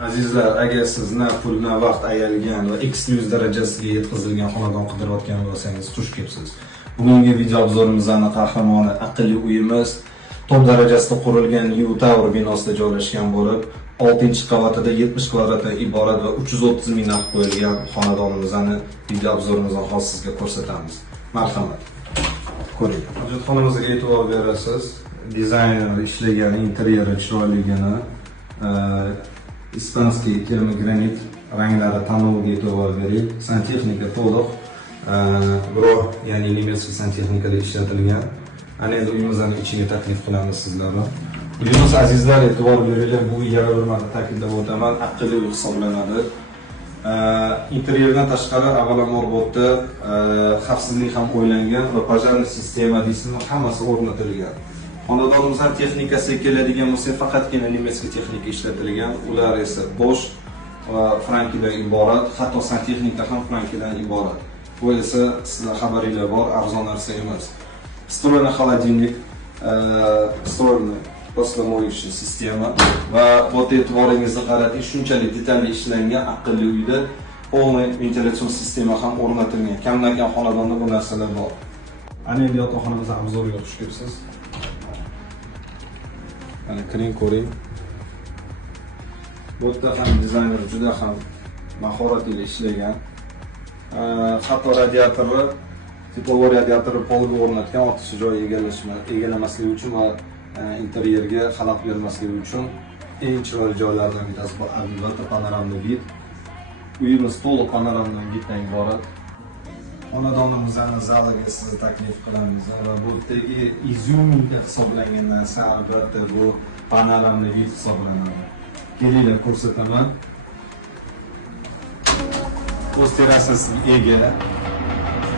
Azizlar, agar siz na pul, na vaqt ayalgan va X100 darajasiga yetkazilgan xonadon qidirayotgan bo'lsangiz, xush kelibsiz. Bugungi video obzorimizning qahramoni aqlli uyimiz top darajasida qurilgan U Tower binosida joylashgan bo'lib, 6-qavatida 70 kvadratdan iborat va 330 ming narx qo'yilgan xonadonimizni video obzorimizda hozir sizga ko'rsatamiz. Marhamat. Ko'ring. Hojatxonamizga e'tibor berasiz. Dizayner ishlagan, interyeri chiroyligini, ispanskiy termogranit ranglari tanloviga e'tibor bering. Santexnika to'liq, biroq ya'ni nemetskiy santexnikada ishlatilgan. Ana endi uyimizning ichiga taklif qilamiz sizlarga. Uyimiz azizlar, e'tibor beringlar, bu yana bir marta ta'kidlab o'taman, aqlli uy hisoblanadi. Interyerdan tashqari avvalambor bu yerda xavfsizlik ham o'ylangan va pojarniy sistema deysizmi, hammasi o'rnatilgan. Xonadonimizning texnikasi keladigan bo'lsa, faqatgina nemetskiy texnika ishlatilgan. Ular esa Bosch va Frankidan iborat, hatto santexnika ham Frankidan iborat. Bu esa sizlar xabaringlar bor, arzon narsa emas. Встроенный холодильник, встроенный посудомоечный sistema va bu e'tiboringizni qarating, shunchalik detalli ishlangan aqlli uyda полный ventilyatsiyon sistema ham o'rnatilgan. Kamdan-kam xonadonda bu narsalar bor. Ana endi yotoqxonamizning obzoriga xush kelibsiz. Mana kiring ko'ring. Bu yerda ham dizayner juda ham mahorat bilan ishlagan. Hatto radiatorlar, teplovoy radiatorni polga o'rnatgan, ortiqcha joy egallamasligi uchun va interyerga xalaqit bermasligi uchun eng chiroyli joylardan bittasi bu albatta panoramli vid. Uyimiz to'liq panoramli viddan iborat. Xonadonimizning zaliga sizni taklif qilamiz va bu yerdagi izyuminka hisoblangan narsa albatta bu panoramli vid hisoblanadi. Kelinglar ko'rsataman. O'z terrasasiga ega.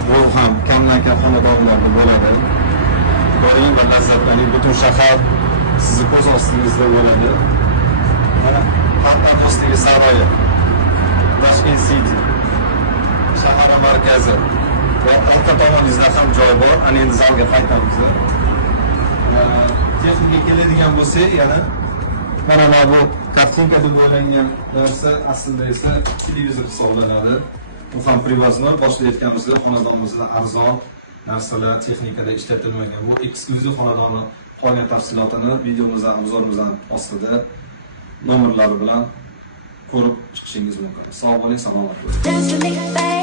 Bu ham kamdan-kam xonadonlarda bo'ladi. Boring va lazzatlaning butun shahar sizni ko'z ostingizda bo'ladi. Mana hatto ostidagi saroyi, Tashkent City, shahar markazi va orqa tomoningizda ham joy bor. Ana endi zalga qaytamiz. Texnika keladigan bo'lsa, yana mana bu kartinka deb o'ylangan narsa aslida esa televizor hisoblanadi. Bu ham привозной, boshida aytganimizdek, xonadonimizda arzon narsalar texnikada ishlatilmagan. Bu eksklyuziv xonadonni qolgan tafsilotini videomizning obzorimizning ostida nomerlari bilan ko'rib chiqishingiz mumkin. Sog' bo'ling, salomat bo'ling.